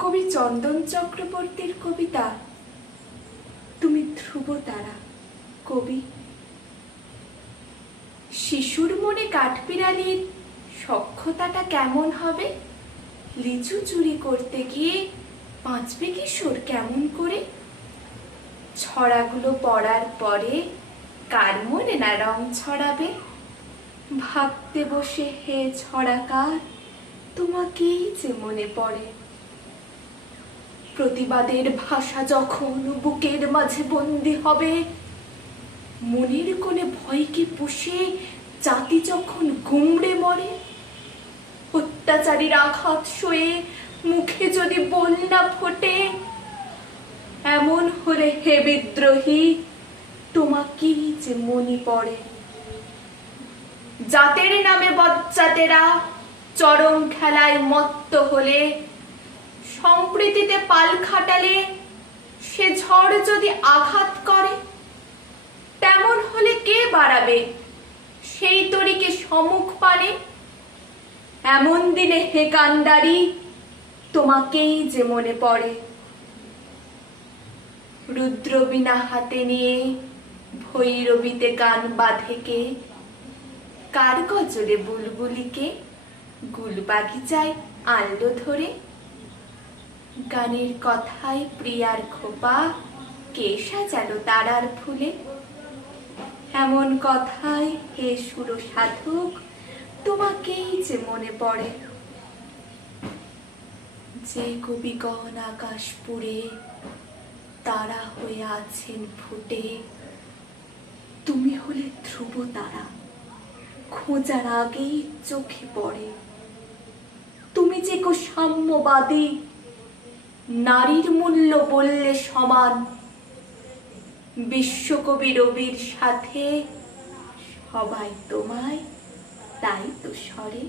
কবি চন্দন চক্রবর্তীর কবিতা তুমি ধ্রুবতারা। কবি শিশুর মনে কাঠবিড়ালির সখ্যতাটা কেমন হবে? লিচু চুরি করতে গিয়ে বাঁচবে কিশোর কেমন করে? ছড়াগুলো পড়ার পরে কার মনে না রং ছড়াবে? ভাবতে বসে হে ছড়াকার, তোমাকেই যে মনে পড়ে। প্রতিবাদের ভাষা যখন বুকের মাঝে বন্দি হবে, মনের কোণে ভয়কে পুষে জাতি যখন গুমড়ে মরে, অত্যাচারীর আঘাত সয়ে মুখে যদি বন্যা ফোটে, এমন হলে হে বিদ্রোহী, তোমাকেই যে মনে পড়ে। জাতের নামে বজ্জাতেরা চরম খেলায় মত্ত হলে, সম্প্রীতিতে পাল খাটালে সে ঝড় যদি আঘাত করে, তেমন হলে কে বাড়াবে সেই তরিকে সম্মুখ পানে? এমন দিনে হে কান্ডারি, তোমাকেই যে মনে পড়ে। রুদ্রবীণা হাতে নিয়ে ভৈরবীতে গান বাঁধে কে? কার গজরে বুলবুলিকে গুলবাগিচায় আনলো ধরে? গানের কথায় প্রিয়ার খোপা কে সাজালো তারার ফুলে? এমন কথায় হে সুর সাধক, তোমাকেই যে মনে পড়ে। যে কবিগণ আকাশ পুড়ে তারা হয়ে আছেন ফুটে, তুমি হলে ধ্রুব তারা, খোঁজার আগেই চোখে পড়ে। তুমি যে গো সাম্যবাদী, নারীর মূল্য বললে সমান, বিশ্বকবি রবির সাথে সবাই তোমায় তাই তো স্বরে